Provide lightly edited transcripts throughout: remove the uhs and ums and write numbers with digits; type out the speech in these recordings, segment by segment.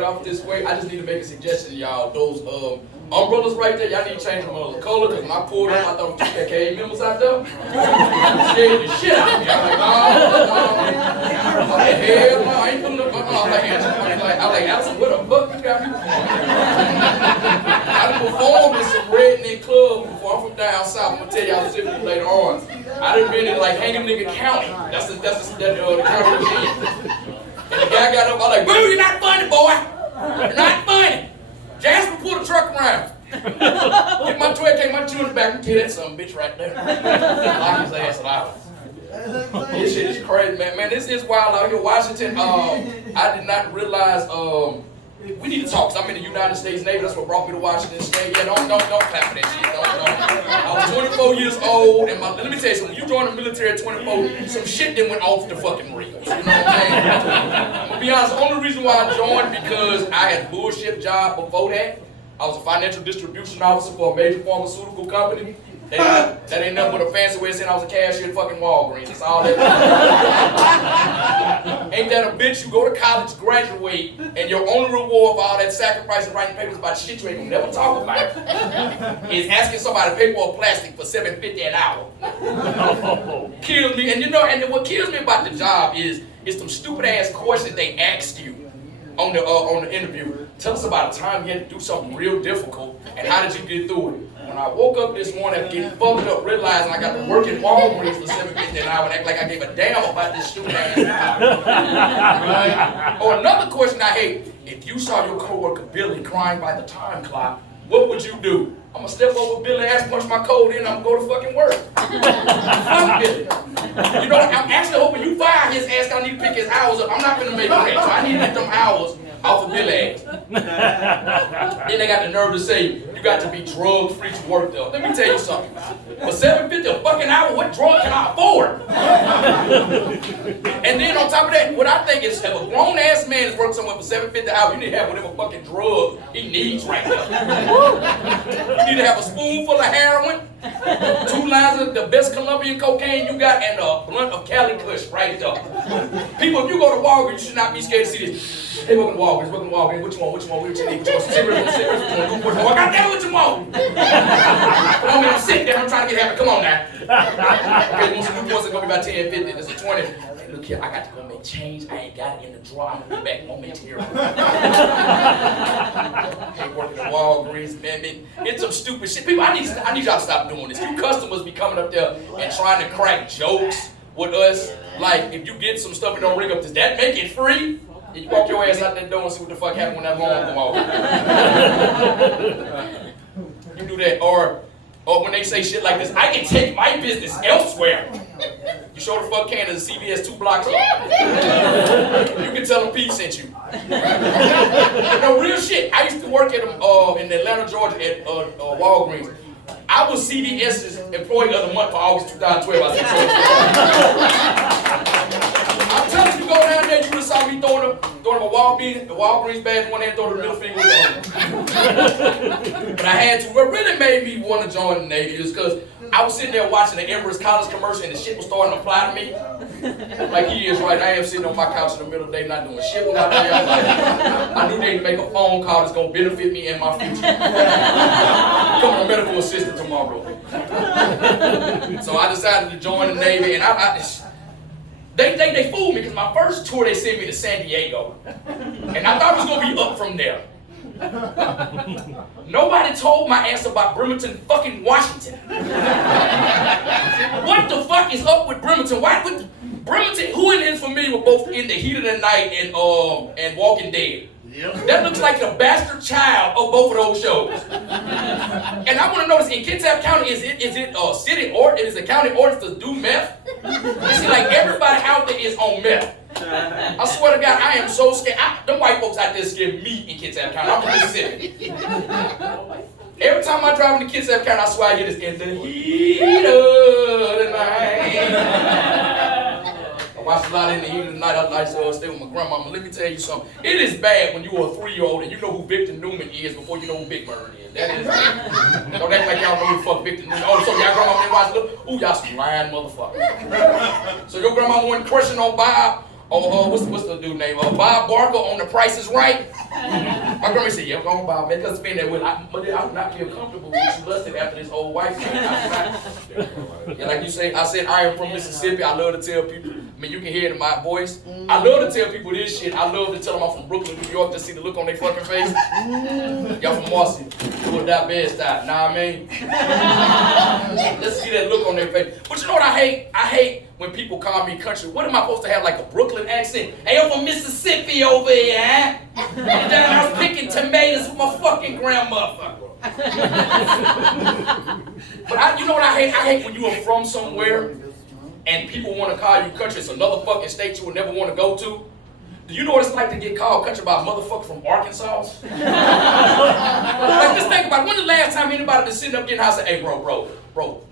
right off this way. I just need to make a suggestion, y'all. Those umbrellas right there, y'all need to change them color, because when I pulled them, I thought the KKA members out there. Scared the shit out of me. I'm like, no. I'm like, hell no, I ain't putting them up. I was like, Allison, what the fuck you got me? I done performed in some redneck clubs before. I'm from down south. I'm gonna tell y'all specifically later on. I done been in like Hanging Nigga County. That's the county we're in. And the guy got up, I was like, boo, you're not funny, boy. You're not funny. Jasper, pull the truck around. Get my 12K, my children back and kill that son of a bitch right there. Lock his ass out. This shit is crazy, man. Man, this is wild out here. Washington, I did not realize, we need to talk, because I'm in the United States Navy. That's what brought me to Washington State. Yeah, don't clap for that shit. Don't. I was 24 years old, and let me tell you something. When you join the military at 24, some shit then went off the fucking rails. You know what I'm saying? I'm gonna be honest, the only reason why I joined because I had a bullshit job before that. I was a financial distribution officer for a major pharmaceutical company. That ain't nothing but a fancy way of saying I was a cashier at fucking Walgreens. That's all that is. Ain't that a bitch? You go to college, graduate, and your only reward for all that sacrifice and writing papers about shit you ain't gonna never talk about is asking somebody to pay for a plastic for $7.50 an hour. Kills me. And you know, and what kills me about the job is some stupid ass questions they ask you on the interview. Tell us about a time you had to do something real difficult, and how did you get through it? When I woke up this morning after getting fucked up, realizing I got to work at Walgreens for $7.50 an hour and act like I gave a damn about this stupid ass job. Right? Or another question I hate, if you saw your coworker Billy crying by the time clock, what would you do? I'm gonna step over Billy's ass, punch my code in, I'm gonna go to fucking work. Fuck Billy. You know, I'm actually hoping you fire his ass, I need to pick his hours up. I'm not gonna make rent, so I need to get them hours off of Billy's ass. Then they got the nerve to say, you got to be drug-free to work though. Let me tell you something. For $7.50 a fucking hour, what drug can I afford? And then on top of that, what I think is, if a grown-ass man is working somewhere for $7.50 an hour, you need to have whatever fucking drug he needs right now. You need to have a spoonful of heroin, 2 lines of the best Colombian cocaine you got, and a blunt of Cali Kush right there. People, if you go to Walgreens, you should not be scared to see this. Hey, welcome to Walgreens, welcome to Walgreens. What you want? What you need? What you want? Cigarettes, cigarettes, what you want? I got that, what you want? Come on, man, I'm sitting there, I'm trying to get happy. Come on now. Okay, once some Newports, it's gonna be about $10.50. This is $20. Hey, look here, I got to go make change. I ain't got it in the drawer. I'm gonna be back momentarily. Hey, working at Walgreens, man. It's some stupid shit. People, I need y'all to stop doing this. You customers be coming up there and trying to crack jokes with us. Like, if you get some stuff and don't ring up, does that make it free? You walk your ass out that door and see what the fuck happened when that alarm come off. You do that, or when they say shit like this, I can take my business elsewhere. You sure the fuck can. There's a CVS 2 blocks up. You can tell them Pete sent you. No, real shit. I used to work at in Atlanta, Georgia at Walgreens. I was CVS's Employee of the Month for August 2012. I said, I'm telling you, go down there, you would have saw me throwing a Walgreens badge in one hand, throwing the middle finger with the other. But I had to. What really made me want to join the Navy is because I was sitting there watching the Everest College commercial and the shit was starting to apply to me. Like he is right. I am sitting on my couch in the middle of the day not doing shit with my damn life. I knew they need to make a phone call that's going to benefit me and my future. Becoming a medical assistant tomorrow. So I decided to join the Navy, and they fooled me because my first tour they sent me to San Diego, and I thought it was gonna be up from there. Nobody told my ass about Bremerton, fucking Washington. What the fuck is up with Bremerton? Why would Bremerton? Who in here is familiar with both In the Heat of the Night and Walking Dead? Yep. That looks like the bastard child of both of those shows. And I want to know this, in Kitsap County, is it a city or it is a county ordinance to do meth? It seems like everybody out there is on meth. I swear to God, I am so scared. Them white folks out there scare me in Kitsap County. I'm from Mississippi. Every time I drive into Kitsap County, I swear I hear this in the heat of the night. I watch a lot in the heat of the night. I like to stay with my grandmama. Let me tell you something. It is bad when you're a 3-year-old and you know who Victor Newman is before you know who Big Bird is. That is. Don't act like y'all know who the fuck Victor Newman is. Oh, so y'all grandmama didn't watch it? Ooh, y'all some lying motherfuckers. So your grandmama wasn't crushing on Bob What's the dude name? Bob Barker on The Price is Right. My grandma said, yeah, go on, Bob, man, because spend that with. I would not feel comfortable with you lusting after this old white man. Yeah, like you say, I said I am from Mississippi. I love to tell people. I mean, you can hear it in my voice. I love to tell people this shit. I love to tell them I'm from Brooklyn, New York, to see the look on their fucking face. Y'all from Marcy. Do or die bed style. Nah, I mean. Let's see that look on their face. But you know what I hate? I hate when people call me country. What am I supposed to have, like a Brooklyn accent? Hey, I'm from Mississippi over here, huh? And then I was picking tomatoes with my fucking grandmother. But you know what I hate? I hate when you are from somewhere and people want to call you country. It's another fucking state you would never want to go to. Do you know what it's like to get called country by a motherfucker from Arkansas? Like, just think about it. When the last time anybody been sitting up getting house and say, hey, bro,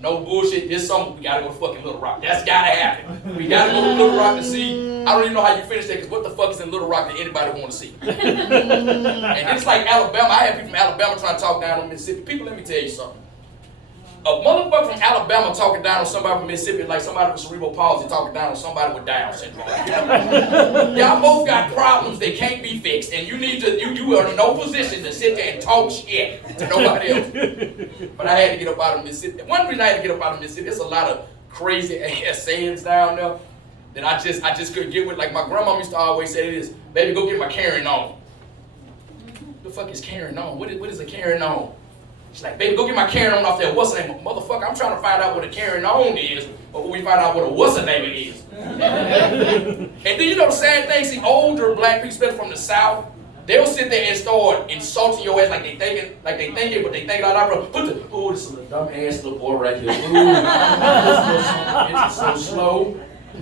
no bullshit. This summer we gotta go to fucking Little Rock. That's gotta happen. We gotta go to Little Rock to see. I don't even know how you finish that, because what the fuck is in Little Rock that anybody want to see? And it's like Alabama. I had people from Alabama trying to talk down on Mississippi. People, let me tell you something. A motherfucker from Alabama talking down on somebody from Mississippi like somebody with cerebral palsy talking down on somebody with Down syndrome. Y'all both got problems that can't be fixed, and you are in no position to sit there and talk shit to nobody else. But I had to get up out of Mississippi. One reason I had to get up out of Mississippi, there's a lot of crazy ass sayings down there that I just couldn't get with. Like my grandma used to always say this, baby, go get my carrying on. What the fuck is carrying on? What is a carrying on? She's like, baby, go get my carrying on off there. What's the name? Motherfucker, I'm trying to find out what a carrying on is, before we find out what a what's the name is. And then you know the same thing, see, older black people, especially from the South, they'll sit there and start insulting your ass like they think it, but they think it out loud. Oh, this is a dumb ass little boy right here. Ooh, this so slow.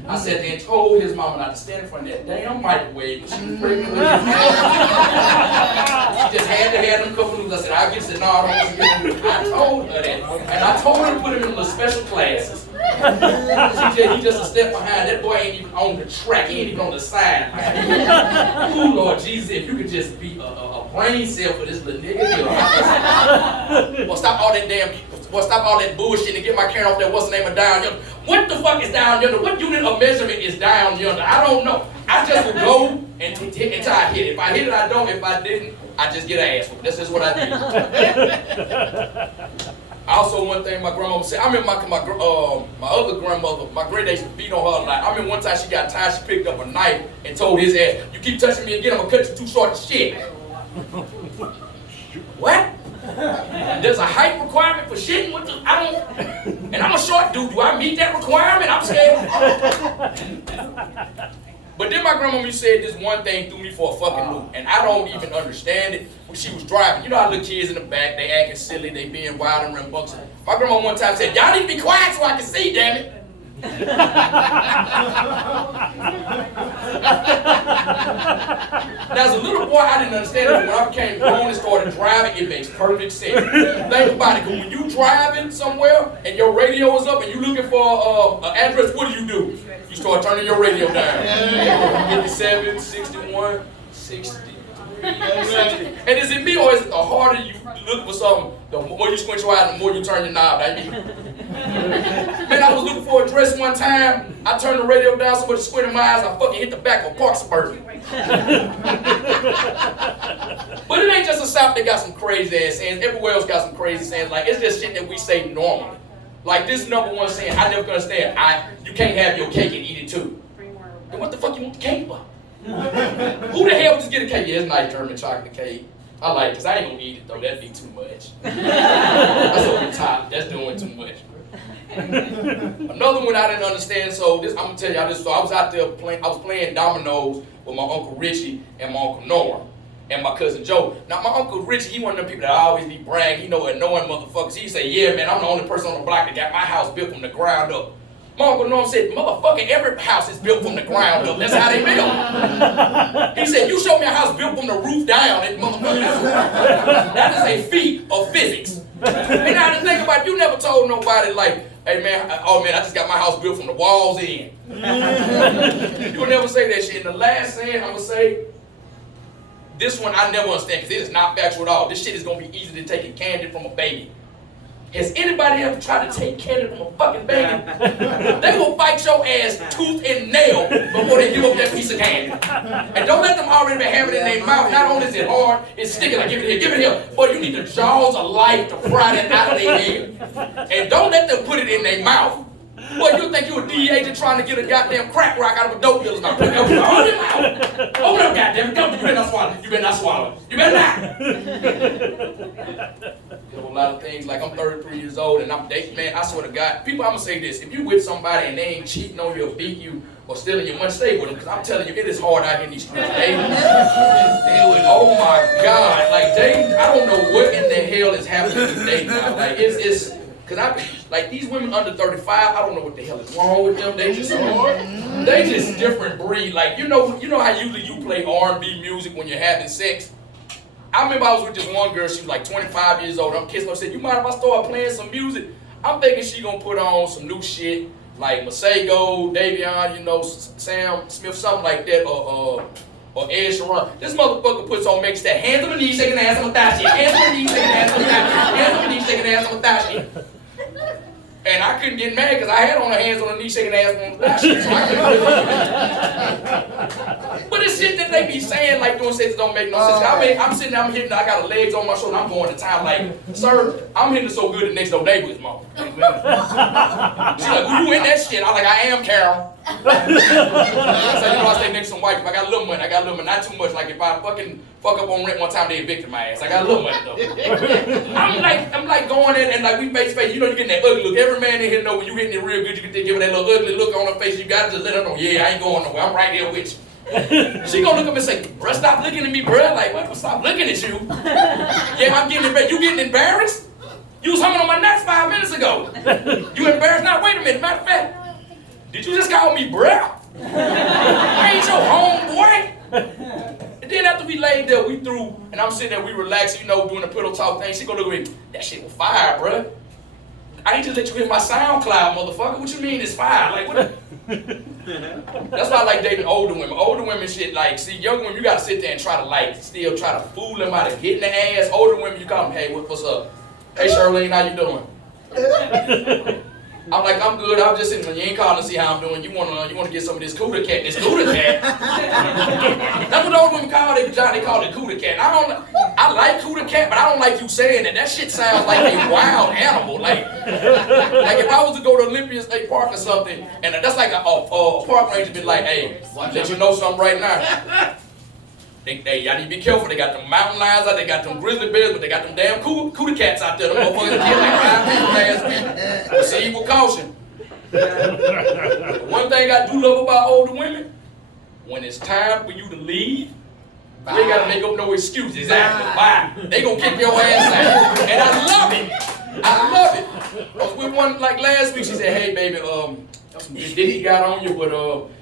I sat there and told his mama not to stand in front of that damn microwave, because she was pregnant with his ass. She just had to have them couple noodles. I said, I'll get it. No, I don't want to get them. I told her that. And I told her to put him in little special classes. He just a step behind. That boy ain't even on the track. He ain't even on the side. Ooh, Lord Jesus, if you could just be a brain cell for this little nigga. Well, stop all that bullshit and get my carrying off there. What's the name of down yonder? What the fuck is down yonder? What unit of measurement is down yonder? I don't know. I just would go and hit until I hit it. If I hit it, I don't. If I didn't, I just get an ass whooped. That's just what I did. Also, one thing my grandmother said, I remember my other grandmother, my great aunt used to beat on her a lot. I remember one time she got tired, she picked up a knife and told his ass, you keep touching me again, I'm gonna cut you too short to shit. What? There's a height requirement for shitting? And I'm a short dude, do I meet that requirement? I'm scared. But then my grandmama said this one thing threw me for a fucking loop, and I don't even understand it. When she was driving, you know how little kids in the back, they acting silly, they being wild and rambunctious. My grandma one time said, y'all need to be quiet so I can see, damn it. Now, as a little boy, I didn't understand it, but when I became grown and started driving, it makes perfect sense. Think about it, because when you driving somewhere and your radio is up and you looking for an address, what do? You start turning your radio down. 57, 61, 63, 60. And is it me or is it the harder you look for something, the more you squint your eyes, the more you turn your knob? Man, I was looking for a dress one time. I turned the radio down so much squinting my eyes, I fucking hit the back of a Park Suburban. But it ain't just the South that got some crazy ass sayings. Everywhere else got some crazy sayings. Like, it's just shit that we say normally. Like this number one saying, I never gonna understand. You can't have your cake and eat it too. Then what the fuck you want the cake for? Who the hell would just get a cake? Yeah, it's nice German chocolate cake. I like it, because I ain't gonna eat it though. That'd be too much. That's over the top. That's doing too much. Another one I didn't understand, so I'm gonna tell y'all this story. I was out there playing dominoes with my Uncle Richie and my Uncle Norm and my cousin Joe. Now my Uncle Richie, he one of them people that always be bragging, he know annoying motherfuckers. He say, yeah man, I'm the only person on the block that got my house built from the ground up. My Uncle Norm said, motherfucker, every house is built from the ground up. That's how they build. He said, you show me a house built from the roof down, and motherfucker, that is a feat of physics. And I didn't think about it, you never told nobody like, hey man, oh man, I just got my house built from the walls in. You'll never say that shit. And the last thing I'm gonna say, this one I never understand because it is not factual at all. This shit is gonna be easy to take and candid from a baby. Has anybody ever tried to take candy from a fucking baby? They will fight your ass tooth and nail before they give up that piece of candy. And don't let them already have it in their mouth. Not only is it hard, it's sticking like, give it here. But you need the jaws of life to pry that out of their head. And don't let them put it in their mouth. Boy, you think you a DEA agent trying to get a goddamn crack rock out of a dope dealer's mouth. Put it in your mouth. Open up, goddamn it. You better not swallow. You better not swallow. You better not. There were a lot of things, like I'm 33 years old and I'm dating, man, I swear to God, people, I'm gonna say this, if you with somebody and they ain't cheating on you or beat you or stealing your money, stay with them, because I'm telling you, it is hard out here in these streets. Oh my God, like I don't know what in the hell is happening today now. Like it's like these women under 35, I don't know what the hell is wrong with them. They just different breed. Like you know how usually you play R&B music when you're having sex. I remember I was with this one girl, she was like 25 years old. I'm kissing her, I said, you mind if I start playing some music? I'm thinking she gonna put on some new shit, like Masego, Davion, Sam Smith, something like that, or Ed Sheeran. This motherfucker puts on makes that hands on my knees, shaking ass on my thigh shit. Hands on my knees, shaking ass on my thigh shit. Hands on my knees, shaking ass on my thigh shit. And I couldn't get mad because I had on her hands on her knees, shaking ass on my thigh shit. So I couldn't. But it's shit that they be saying like doing sense don't make no sense. I'm sitting there, I'm hitting, I got her legs on my shoulder, I'm going to town like, sir, I'm hitting it so good the next door neighbor is mom. She's like, well, you in that shit? I'm like, I am, Carol. So I stay next to some white people. I got a little money, not too much. Like if I fuck up on rent one time, they evicted my ass. I got a little money though. I'm like going in and like we face, you know, you getting that ugly look. Every man in here know when you hitting it real good, you can give her that little ugly look on her face. You gotta just let her know, yeah, I ain't going nowhere. I'm right here with you. She gonna look up and say, bruh, stop looking at me, bruh. Like, what? Stop looking at you. Yeah, I'm getting embarrassed. You getting embarrassed? You was humming on my nuts 5 minutes ago. You embarrassed now? Wait a minute. Matter of fact, did you just call me bruh? I ain't your homeboy. And then after we laid there, we threw, and I'm sitting there, we relaxed, you know, doing the pillow talk thing. She gonna look at me, that shit was fire, bruh. I ain't just let you hit my SoundCloud, motherfucker. What you mean it's fire? Like, what? That's why I like dating older women. Older women shit, like, see, younger women, you gotta sit there and try to, like, still try to fool them out of getting the ass. Older women, you call them, hey, what's up? Hey, Charlene, how you doing? I'm like, I'm good. I'm just sitting there. You ain't calling to see how I'm doing. You wanna get some of this Cooter Cat? This Cooter Cat. That's what old women call it, John. They call it Cooter Cat. I like Cooter Cat, but I don't like you saying that. That shit sounds like a wild animal. Like if I was to go to Olympia State Park or something, and that's like a park ranger been like, hey, let you know something right now. Y'all need to be careful. They got them mountain lions out, they got them grizzly bears, but they got them damn cooter cats out there. Them motherfuckers kill like 5 people last week. Proceed with caution. One thing I do love about older women, when it's time for you to leave, you ain't gotta make up no excuse. Exactly. Bye. They gonna kick your ass out. And I love it. I love it. I was with one like last week. She said, hey baby, some dick got on you, but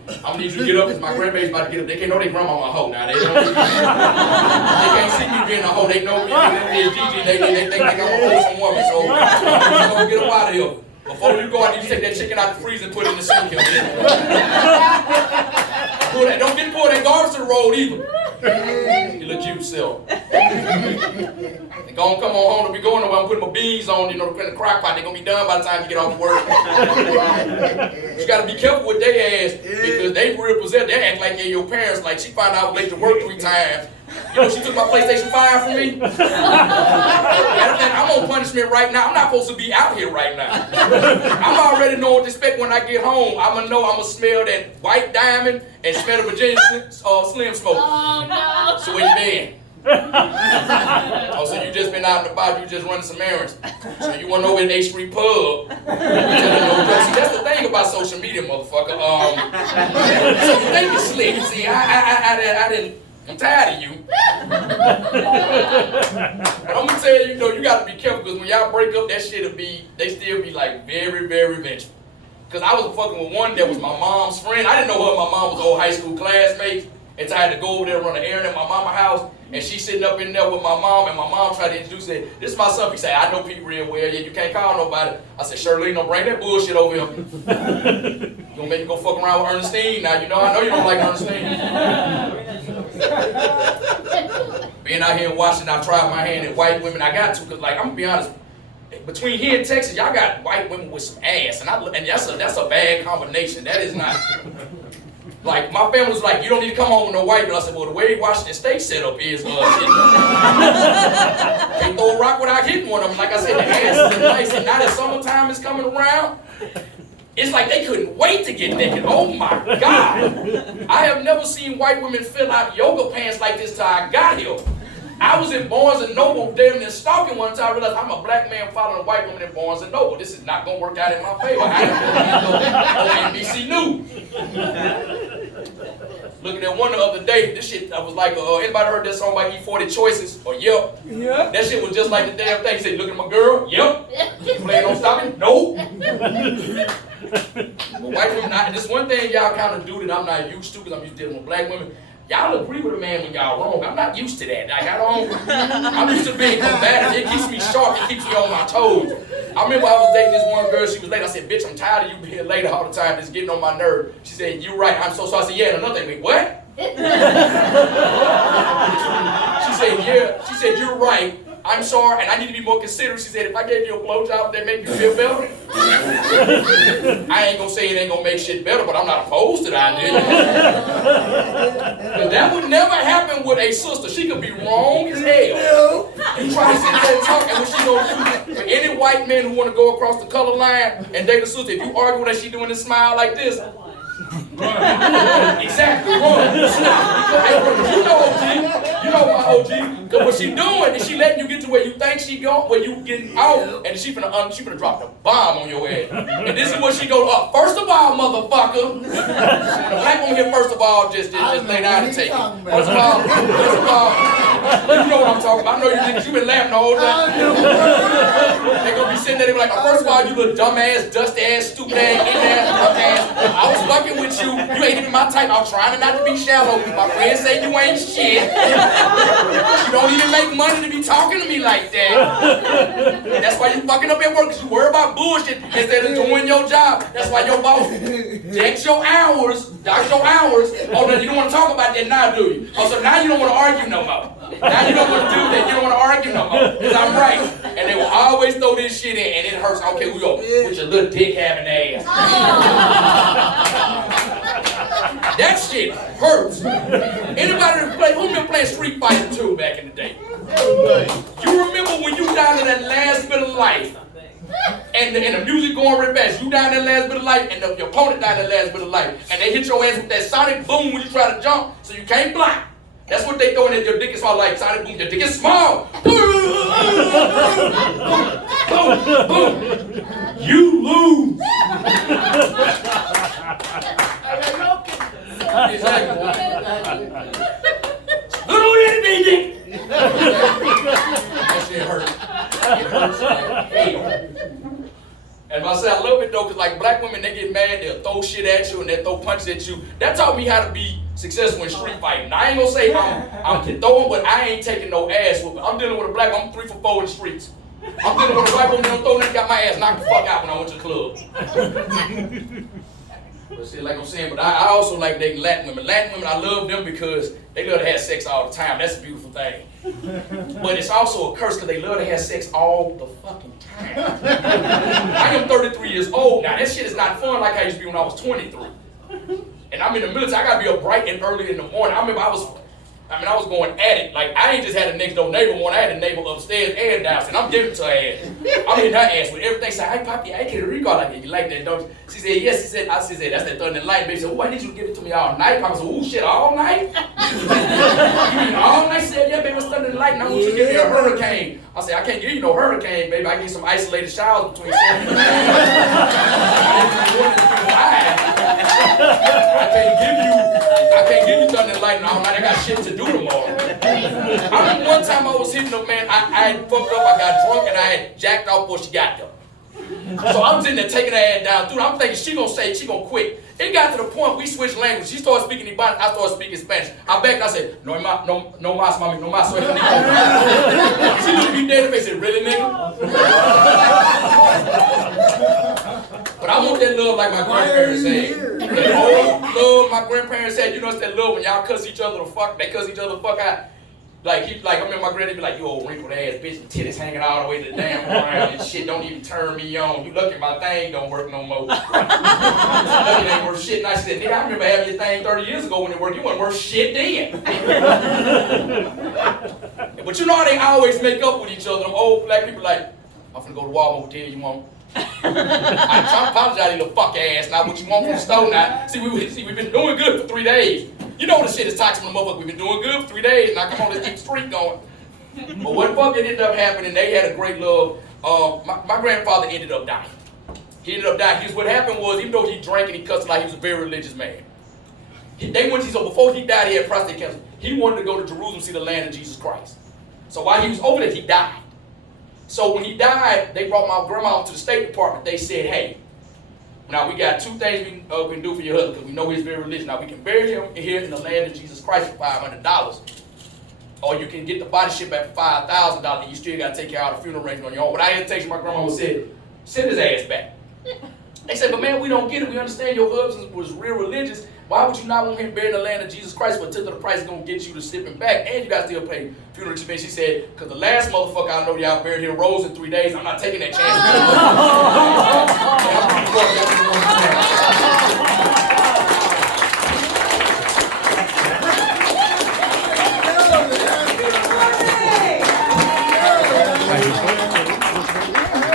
I'm gonna need you to get up because my grandbaby's about to get up. They can't know their grandma a hoe now. They can't see me being a hoe. They know me being Gigi. They think they got a wholesome woman. So I'm gonna get up out of here. Before you go out, you take that chicken out the freezer and put it in the sink here. Don't get pulled that garbage to the road either. You look cute self. They gonna come on home to be going nowhere. I'm putting my beans on, in the crock pot. They're gonna be done by the time you get off work. You gotta be careful with their ass because they real possessed. They act like they're your parents. Like she found out I was late to work 3 times. You know, she took my PlayStation 5 from me. Matter of fact, I'm on punishment right now. I'm not supposed to be out here right now. I'm already know what to expect when I get home. I'm gonna smell that white diamond and smell the Virginia Slim smoke. Oh no! So where you been? Oh, so you just been out and about, you just running some errands. So you wanna know where the H Street Pub? See, that's the thing about social media, motherfucker. So you think it's slick. See, I didn't. I'm tired of you. I'm gonna tell you, you gotta be careful because when y'all break up, that shit'll be, they still be like very, very vengeful. Cause I was fucking with one that was my mom's friend. I didn't know her and my mom was old high school classmates. And so I had to go over there and run an errand at my mama's house. And she's sitting up in there with my mom, and my mom tried to introduce it. This is my son. He said, I know Pete real well. Yeah, you can't call nobody. I said, Shirley, don't bring that bullshit over here. You gonna make me go fuck around with Ernestine now. I know you don't like Ernestine. Being out here in Washington, I tried my hand at white women. I got to, because, like, I'm gonna be honest, between here and Texas, y'all got white women with some ass, and that's a bad combination. That is not. Like, my family was like, you don't need to come home with no white girl. I said, well, the way Washington State set up is, can't throw a rock without hitting one of them. Like I said, the ass is nice, and now that summertime is coming around, it's like they couldn't wait to get naked. Oh my God. I have never seen white women fill out yoga pants like this till I got here. I was in Barnes and Noble damn near stalking one time. I realized I'm a black man following a white woman in Barnes and Noble. This is not going to work out in my favor. I am on NBC News. Looking at one the other day, this shit, I was like, anybody heard that song by E40 Choices? Or Yep? Yeah. That shit was just like the damn thing. He said, look at my girl, yep. You plan on stopping? Nope. But white women, this one thing y'all kind of do that I'm not used to, because I'm used to dealing with black women. Y'all agree with a man when y'all wrong. I'm not used to that. Like, I'm used to being combative. It keeps me sharp. It keeps me on my toes. I remember I was dating this one girl. She was late. I said, bitch, I'm tired of you being late all the time. It's getting on my nerve. She said, you're right. I'm so sorry. I said, yeah, and another thing. Wait, what? She said, yeah. She said, you're right. I'm sorry, and I need to be more considerate. She said, if I gave you a blowjob, that make you feel better? I ain't gonna say it ain't gonna make shit better, but I'm not opposed to the idea. But that would never happen with a sister. She could be wrong as hell. You try to sit there and talk, and what she gonna do? For any white men who wanna go across the color line and date a sister, if you argue with her, she doing this smile like this. Run. Exactly, run. Stop. You know OG. You know my OG. Because what she doing is she letting you get to where you think she going, where you getting out, and she finna drop the bomb on your head. And this is what she go up. First of all, motherfucker. When a black woman here, first of all, just lay down and take it. First of all, you know what I'm talking about. I know you niggas, you been laughing the whole time. They gonna be sitting there, they be like, first of all, you little dumbass, dusty ass, stupid ass, in-ass, punk ass. I was fucking with you. You ain't even my type. I'm trying not to be shallow. My friends say you ain't shit. You don't even make money to be talking to me like that. And that's why you fucking up at work, because you worry about bullshit instead of doing your job. That's why your boss docks your hours. Oh, no, you don't want to talk about that now, do you? Oh, so now you don't want to argue no more. Now you don't want to do that. You don't want to argue no more. Because I'm right. And they will always throw this shit in, and it hurts. Okay, we go with your little dick having ass. That shit hurts. Anybody who been playing Street Fighter 2 back in the day? You remember when you down in that last bit of life, and the music going real fast. You down that last bit of life, and your opponent down that last bit of life, and they hit your ass with that sonic boom when you try to jump, so you can't block. That's what they throwing at your dick is small, like sonic boom. Your dick is small. Boom, boom. You lose. Exactly. Little itty bitty. That shit hurts. It hurts like hell. And I say I love it though, because like black women, they get mad, they'll throw shit at you and they'll throw punches at you. That taught me how to be successful in street fighting. Now, I ain't gonna say I'm throwing, but I ain't taking no ass whooping. I'm dealing with a black woman, I'm 3 for 4 in the streets. I'm dealing with a black woman that don't throw nothing, got my ass knocked the fuck out when I went to the club. But see, like I'm saying, but I also like dating Latin women. Latin women, I love them because they love to have sex all the time. That's a beautiful thing. But it's also a curse because they love to have sex all the fucking time. I am 33 years old now. That shit is not fun like I used to be when I was 23. And I'm in the military. I gotta be up bright and early in the morning. I remember I was going at it. Like, I ain't just had a next door neighbor one. I had a neighbor upstairs and downstairs. And I'm giving it to her ass. I'm hitting her ass with everything. She said, hey, Poppy, I can't recall like that. You like that, don't you? She said, yes. She said, that's that thunder and light, baby. She said, oh, I need you to give it to me all night. Poppy said, oh, shit, all night? You mean all night? She said, yeah, baby, it's thunder and light. And I want you to give me a hurricane. I said, I can't give you no hurricane, baby. I give you some isolated showers between 7 and 9. I can't give you thunder and lightning all night. I got shit to do tomorrow. I remember one time I was hitting a man. I had fucked up. I got drunk and I had jacked off before she got there. So I was in there taking her ass down through. I'm thinking she gonna quit. It got to the point we switched language. She started speaking Ibanic. I started speaking Spanish. I backed. I said, no más, mami, no más. She looked at me dead in the face and said, really, nigga? But I want that love like my grandparents said. That old love my grandparents said. You know, it's that love when y'all cuss each other the fuck. They cuss each other the fuck out. Like I remember my granddad be like, you old wrinkled ass bitch, and titties hanging all the way to the damn ground and shit. Don't even turn me on. You lucky my thing don't work no more. Lucky it ain't worth shit. And I said, nigga, I remember having your thing 30 years ago when it worked. You wasn't worth shit then. But you know how they always make up with each other. Them old black people like, I'm finna go to Walmart, tell you want. I'm trying to apologize to your fuck ass. Now what you want from the store now? See, we've been doing good for 3 days. You know the shit is toxic from the motherfucker. We've been doing good for 3 days. Now come on, let's keep the streak going. But what the fuck ended up happening, they had a great love. My grandfather ended up dying. He ended up dying. What happened was, even though he drank and he cussed like he was a very religious man. So before he died, he had prostate cancer. He wanted to go to Jerusalem to see the land of Jesus Christ. So while he was over there, he died. So when he died, they brought my grandma to the State Department. They said, hey, now we got 2 things we can do for your husband because we know he's very religious. Now we can bury him here in the land of Jesus Christ for $500. Or you can get the body shipped back for $5,000 and you still got to take care of the funeral arrangement on your own. But I hesitation, my grandma said, send his ass back. They said, but man, we don't get it. We understand your husband was real religious. Why would you not want him buried in the land of Jesus Christ? But the price is going to get you to slip him back, and you got to still pay funeral expense. She said, because the last motherfucker I know y'all buried here rose in 3 days. I'm not taking that chance.